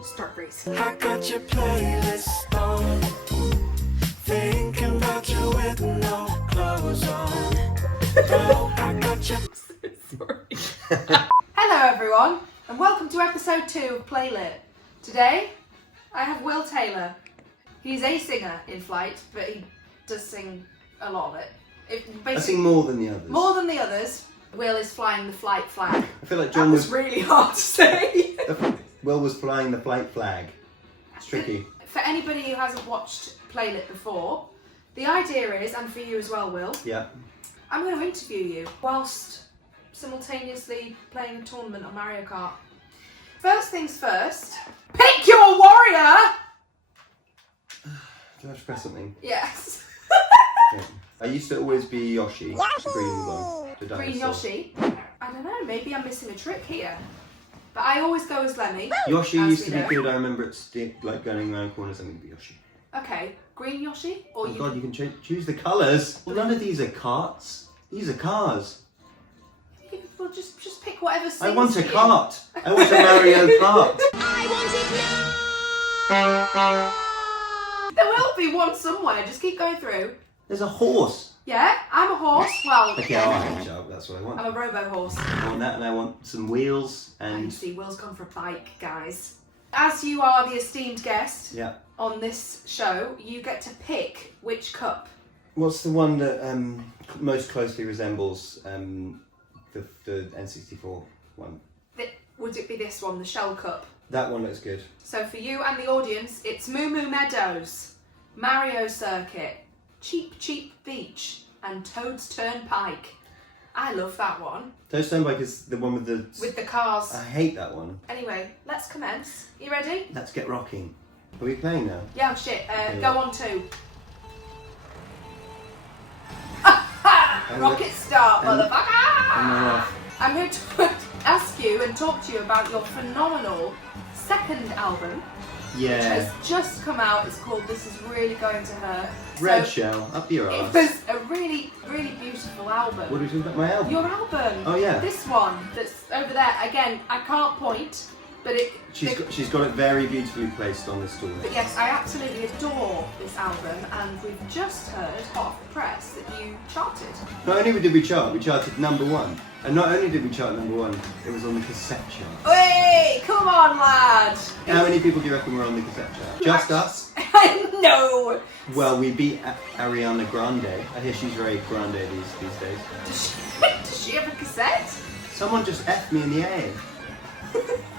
Start racing. I got your playlist on, thinking about you with no clothes on. Oh, I got your... Sorry. Hello everyone, and welcome to episode 2 of PlayLIT. Today, I have Will Taylor. He's a singer in Flyte, but he does sing a lot of it. I sing more than the others. More than the others. Will is flying the Flyte flag. I feel like John was really hard to say. Will was flying the Flyte flag. It's tricky. For anybody who hasn't watched PlayLIT before, the idea is, and for you as well, Will, Yeah. I'm going to interview you whilst simultaneously playing a tournament on Mario Kart. First things first, pick your warrior! Do I have to press something? Yes. Yeah. I used to always be Yoshi, the green one, the dinosaur. Green Yoshi. I don't know, maybe I'm missing a trick here. But I always go as Lemmy. Yoshi as used we to be know. good. I remember it like going around corners. I'm going to be Yoshi. Okay, green Yoshi? Or Oh god, you can choose the colours. Well, none of these are karts. These are cars. Well, just pick whatever sings I want a for you. kart. I want a Mario Kart. There will be one somewhere, just keep going through. There's a horse. Yeah, I'm a horse. Well, Okay, I'll change that's what I want. I'm a robo horse. I want that, and I want some wheels You and see, Will's gone for a bike, guys. As you are the esteemed guest yeah. on this show, you get to pick which cup. What's the one that most closely resembles the N64 one? Would it be this one, the Shell Cup? That one looks good. So for you and the audience, it's Moo Moo Meadows, Mario Circuit, Cheap Cheap Beach, and Toad's Turnpike. I love that one. Toad's Turnpike is the one with the cars. I hate that one. Anyway, let's commence. You ready? Let's get rocking. Are we playing now? Yeah, shit. Okay, Go well. on 2. Rocket start, and- motherfucker! And we're off. I'm here to ask you and talk to you about your phenomenal second album, which Yeah. has just come out. It's called This Is Really Going to Hurt. Red So, Shell, up your it arse. was a really, really beautiful album. What are we talking about? My album? Your album. Oh, yeah. This one that's over there. Again, I can't point, but She's got it very beautifully placed on the stool. But yes, I absolutely adore this album, and we've just heard hot off the press that you charted. Not only did we charted number 1. And not only did we chart number 1, it was on the cassette chart. Hey, come on, lad! How many people do you reckon were on the cassette chart? Just us? No! Well, we beat Ariana Grande. I hear she's very grande these days. Does she have a cassette? Someone just F'd me in the A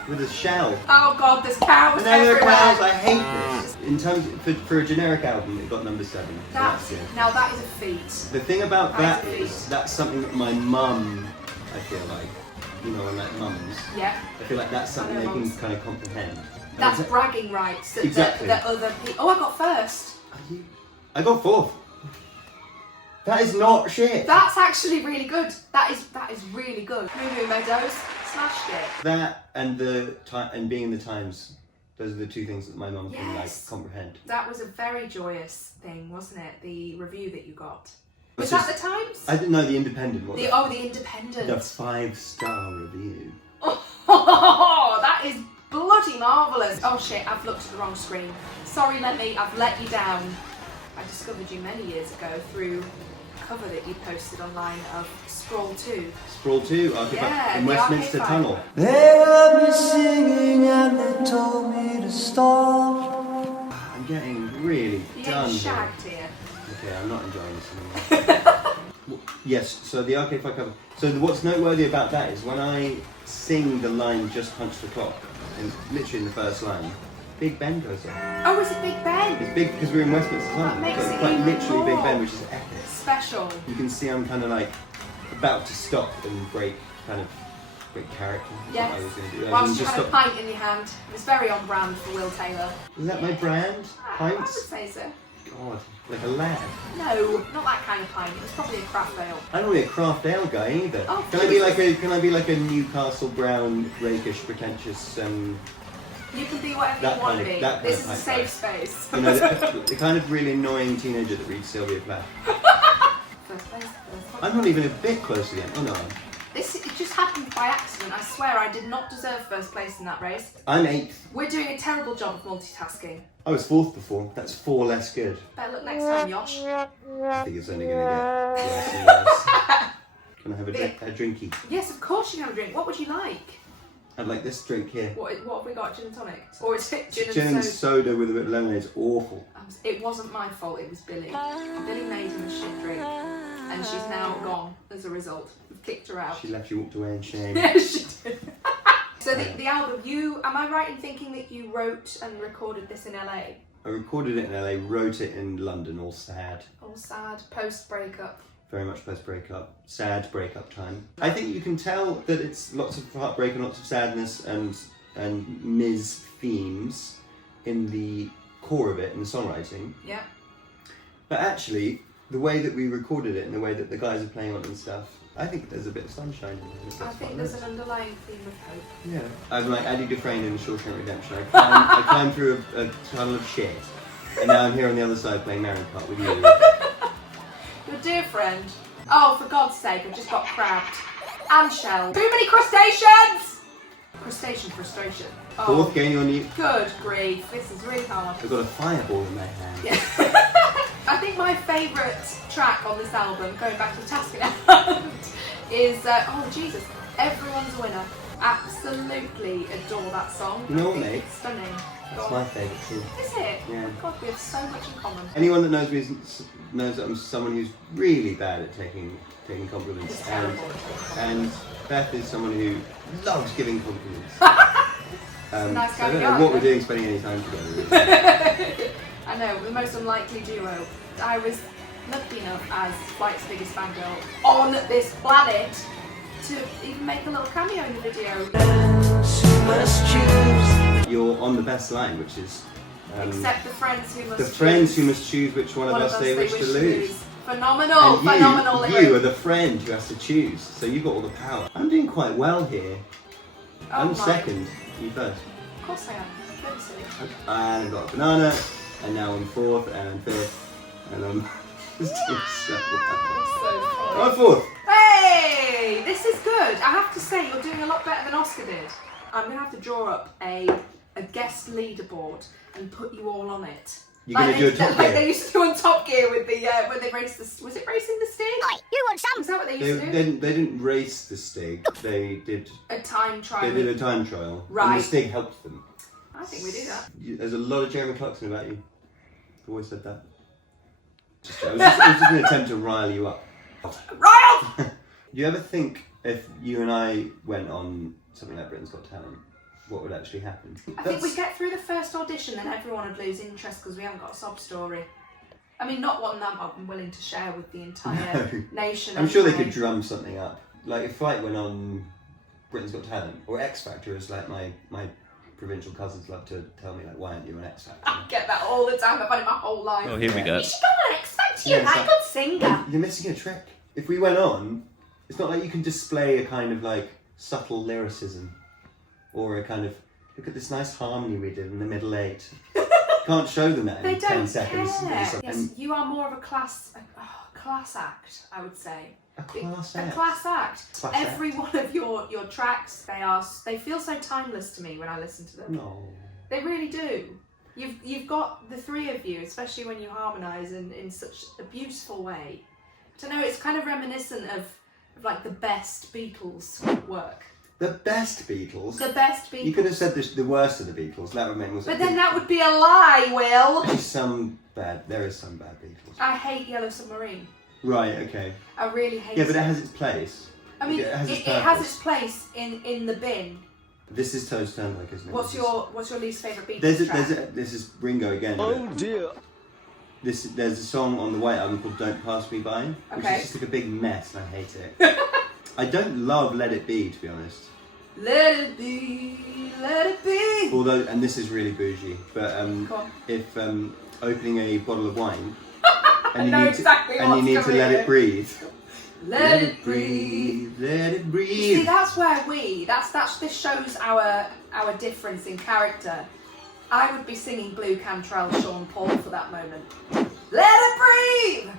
with a shell. Oh god, there's cows And then there are everywhere. cows, I hate this. In terms, for a generic album, it got number 7. So that's good. Now that is a feat. The thing about that That's a is, feat. that's something that my mum, I feel like, you know, when like mums, Yeah. I feel like that's something I they know can mums. kind of comprehend. And That's it's- bragging rights that, Exactly. that other people... Oh, I got first. I got 4th. That is not shit. That's actually really good. That is really good. Moo Moo Meadows smashed it. That and the time and being in the Times, those are the 2 things that my mum can like Yes. comprehend. That was a very joyous thing, wasn't it? The review that you got. Was Which that is- the Times? I didn't know the Independent was. The Independent. The 5-star review. Oh, that is bloody marvellous. Oh shit, I've looked at the wrong screen. Sorry, Lemmy, I've let you down. I discovered you many years ago through a cover that you posted online of Sprawl 2. Sprawl 2, Yeah, in the Westminster Arcade Tunnel. Fire. They heard me singing and they told me to stop. I'm getting really You're done getting here. shagged here. Okay, I'm not enjoying this anymore. Yes, so the Arcade Fire cover. So what's noteworthy about that is when I sing the line "Just Punch the Clock," and literally in the first line, Big Ben goes on. Oh, is it Big Ben? It's big because we're in Westminster Tunnel. That makes so it's it quite even literally Big more Ben, which is epic. special. You can see I'm kind of like about to stop and break character. That's Yes. what I was going to do. Whilst you had a pint in your hand. It was very on brand for Will Taylor. Is that my brand? I would Pints? say so. God, like a lad. No, not that kind of pint. It was probably a craft ale. I'm not really a craft ale guy either. Oh, can I be like a Newcastle brown, rakish, pretentious? You can be whatever That you want to kind of- be. that kind This of is a type safe space. You know, the kind of really annoying teenager that reads Sylvia Plath. First place, first place. I'm not even a bit close to the end. Oh no. It just happened happened by accident. I swear I did not deserve first place in that race. I'm 8th. We're doing a terrible job of multitasking. I was 4th before. That's 4 less good. Better look next time, Yosh. I think it's only going to get worse and worse. Can I have a drinky? Yes, of course you can have a drink. What would you like? I'd like this drink here. What have we got? Gin and tonic? Or is it Gin and soda with a bit of lemonade is awful. It wasn't my fault, it was Billy. Billy made him a shit drink. And she's now gone as a result. We've kicked her out. She left you walked away in shame. Yeah, she did. So the album, am I right in thinking that you wrote and recorded this in LA? I recorded it in LA, wrote it in London, all sad. All sad, post-breakup. Very much post-breakup. Sad breakup time. I think you can tell that it's lots of heartbreak and lots of sadness and Ms. themes in the core of it, in the songwriting. Yeah. But actually, the way that we recorded it and the way that the guys are playing on it and stuff, I think there's a bit of sunshine in it. I think there's an underlying theme of hope. Yeah. I'm like Eddie Dufresne in Shawshank Redemption. I climbed through a tunnel of shit, and now I'm here on the other side playing Mario Kart with you. Your dear friend. Oh, for God's sake, I just got crabbed. And shelled. Too many crustaceans! Crustacean frustration. Oh, 4th game on you. good grief. This is really hard. I've got a fireball in my hand. Yeah. I think my favourite track on this album, going back to the task at hand, is, oh Jesus, Everyone's a Winner. Absolutely adore that song. You know what, I think mate? it's stunning. That's my favourite too. Is it? Yeah. God, we have so much in common. Anyone that knows me knows that I'm someone who's really bad at taking compliments. It's terrible. And Beth is someone who loves giving compliments. Nice so I guy don't guy, know what we're then. doing spending any time together. Really. I know, the most unlikely duo. I was lucky enough as Flyte's biggest fangirl on this planet to even make a little cameo in the video. You're on the best line, which is Except the friends who must the choose. friends who must choose which one of us they wish to lose. Phenomenal, And phenomenal you lyric. are the friend who has to choose, so you've got all the power. I'm doing quite well here. Oh I'm my. second, you first. Of course I am. Don't be silly. And I've got a banana, and now I'm 4th, and I'm 5th, and I'm So I'm 4th. Hey, this is good. I have to say, you're doing a lot better than Oscar did. I'm going to have to draw up a guest leaderboard and put you all on it. You're going to do a Top Like Gear. they used to do on Top Gear with the, when they raced the, was it racing the Stig? You want some? Is that what they used to do? They didn't race the Stig. They did A time trial. They did a time trial. And Right. the Stig helped them. I think we do that. There's a lot of Jeremy Clarkson about you. I've always said that. It was just an attempt to rile you up. Riled! Do you ever think if you and I went on something like Britain's Got Talent, what would actually happen? I think we'd get through the first audition and everyone would lose interest because we haven't got a sob story. I mean, not one that I'm willing to share with the entire nation. I'm sure they anyway. could drum something up. Like if Flyte went on Britain's Got Talent, or X Factor, as like my provincial cousins love to tell me, like, why aren't you on X Factor? I get that all the time. I've had it my whole life. Oh, here we go. You should go on X Factor. You're Yeah, like a it's good singer. You're missing a trick. If we went on, it's not like you can display a kind of like subtle lyricism or a kind of look at this nice harmony we did in the middle 8. Can't show them that They in don't 10 seconds. care. And Yes, you are more of a class act, I would say. a class A act. class act. Class Every one of your tracks, they feel so timeless to me when I listen to them. No. They really do. You've got the three of you, especially when you harmonise in such a beautiful way. I don't know, it's kind of reminiscent of like the best Beatles work. The best Beatles. The best Beatles. You could have said the worst of the Beatles. That would make more sense. But then that would be a lie, Will. There is some bad Beatles. I hate Yellow Submarine. Right. Okay. I really hate Yeah, but it. it has its place. I mean, it has its it has purpose. its place in the bin. This is Toes Turnback, isn't it? What's This is- your least favourite Beatles track? This is Ringo again. Oh dear. There's a song on the White Album called "Don't Pass Me By," which Okay. is just like a big mess, and I hate it. I don't love "Let It Be," to be honest. Let it be, let it be. Although, and this is really bougie, but Go on. if opening a bottle of wine and know you need exactly to, and you what's need to coming let here. it breathe. Let it breathe. Let it breathe. You see, that's where this shows our difference in character. I would be singing Blue Cantrell Sean Paul for that moment. Let it breathe.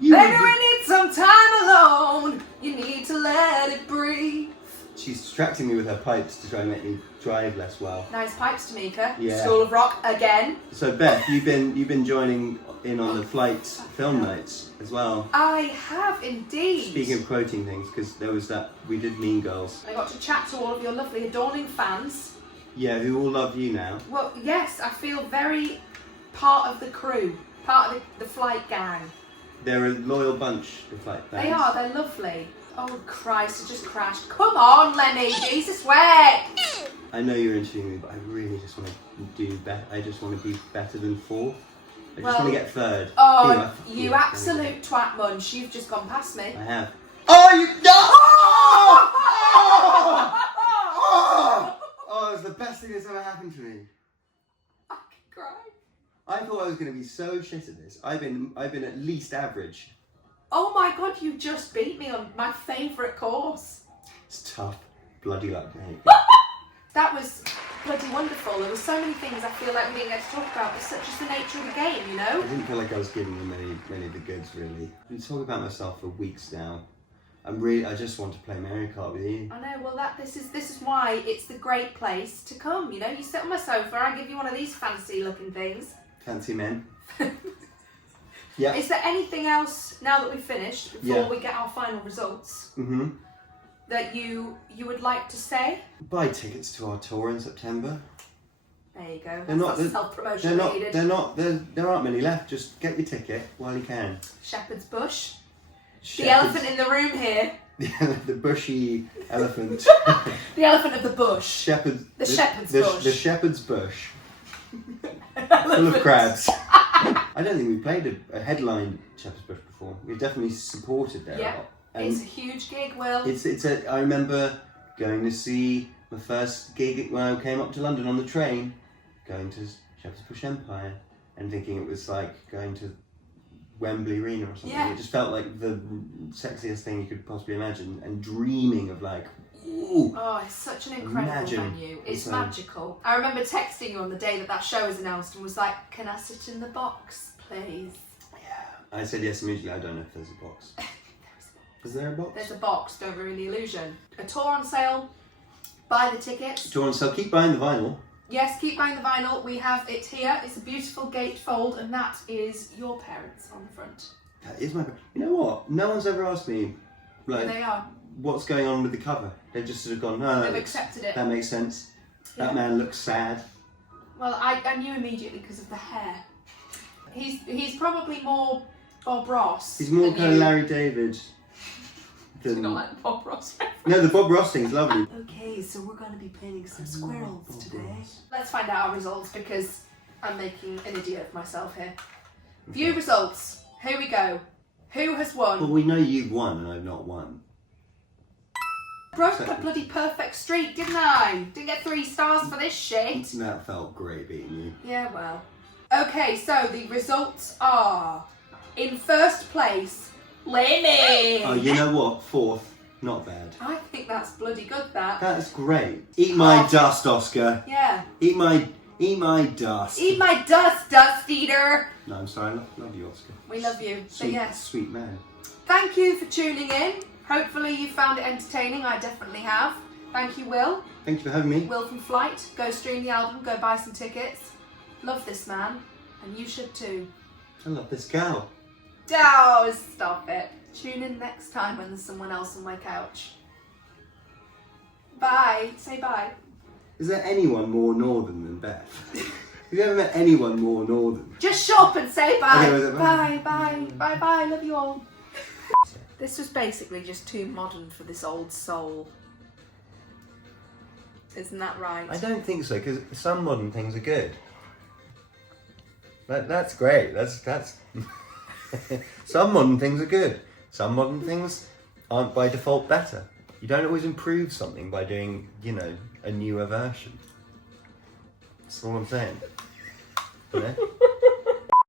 You Maybe would we need some time alone. You need to let it breathe. She's distracting me with her pipes to try and make me drive less well. Nice pipes, Tamika. Yeah. School of Rock again. So Beth, you've been joining in on the Flyte film nights as well. I have indeed. Speaking of quoting things, because there was that, we did Mean Girls. I got to chat to all of your lovely, adorning fans. Yeah, who all love you now. Well, yes, I feel very part of the crew, part of the Flyte gang. They're a loyal bunch, the Flyte fans. They are, they're lovely. Oh Christ, I just crashed. Come on, Lemmy, Jesus weck! I know you're interviewing me, but I really just want to do better. I just want to be better than fourth. I just want to get third. Oh, Anyway, you yeah, absolute twat munch, you've just gone past me. I have. Oh, you... Oh! Oh! Oh, it's the best thing that's ever happened to me. I can cry. I thought I was going to be so shit at this. I've been at least average. Oh my God, you just beat me on my favourite course. It's tough. Bloody luck, mate. That was bloody wonderful. There were so many things I feel like we didn't get to talk about, but such is the nature of the game, you know? I didn't feel like I was giving you many of the goods, really. I've been talking about myself for weeks now. I just want to play Mario Kart with you. I know, well this is why it's the great place to come, you know? You sit on my sofa, I give you one of these fancy looking things. Fancy men. Yeah. Is there anything else, now that we've finished, before we get our final results, that you would like to say? Buy tickets to our tour in September. There you go. They're not self-promotion needed. There aren't many left. Just get your ticket while you can. Shepherd's Bush. The elephant in the room here. The bushy elephant. The elephant of the bush. The shepherd's bush. The shepherd's bush. Full of crabs. I don't think we played a headline Shepherd's Bush before. We've definitely supported there a lot. And it's a huge gig, Will. I remember going to see my first gig when I came up to London on the train, going to Shepherd's Bush Empire, and thinking it was like going to Wembley Arena or something. Yeah. It just felt like the sexiest thing you could possibly imagine, and dreaming of like, ooh. Oh, it's such an incredible venue. It's magical. I remember texting you on the day that show was announced and was like, can I sit in the box, please? Yeah. I said yes immediately. I don't know if there's a box. Is there a box? There's a box, don't ruin the illusion. A tour on sale, buy the tickets. Tour on sale, keep buying the vinyl. Yes, keep buying the vinyl. We have it here. It's a beautiful gatefold, and that is your parents on the front. That is my... You know what? No one's ever asked me, like, Here they are. What's going on with the cover. They've just sort of gone, no, They've accepted it. That makes sense. Yeah. That man looks sad. Well, I knew immediately because of the hair. He's probably more Bob Ross. He's more kind of Larry David. Do you not like Bob Ross? No, the Bob Ross thing's lovely. Okay, so we're going to be painting some squirrels today. Let's find out our results because I'm making an idiot of myself here. View results. Here we go. Who has won? Well, we know you've won and I've not won. Broke a bloody perfect streak, didn't I? Didn't get 3 stars for this shit. That felt great beating you. Yeah, well. Okay, so the results are... In first place, Lemmy. Oh, you know what? 4th. Not bad. I think that's bloody good, that. That's great. Eat my dust, Oscar. Yeah. Eat my dust. Eat my dust, dust eater. No, I'm sorry. I love you, Oscar. We love you. So Sweet, yes. sweet man. Thank you for tuning in. Hopefully you found it entertaining. I definitely have. Thank you, Will. Thank you for having me. Will from Flyte. Go stream the album. Go buy some tickets. Love this man. And you should too. I love this gal. Oh, stop it. Tune in next time when there's someone else on my couch. Bye. Say bye. Is there anyone more northern than Beth? Have you ever met anyone more northern? Just shut up and say bye. Okay, bye, bye, bye, bye. Love you all. This was basically just too modern for this old soul. Isn't that right? I don't think so, because some modern things are good. That's great. That's some modern things are good. Some modern things aren't by default better. You don't always improve something by doing, you know, a newer version. That's all I'm saying. You know?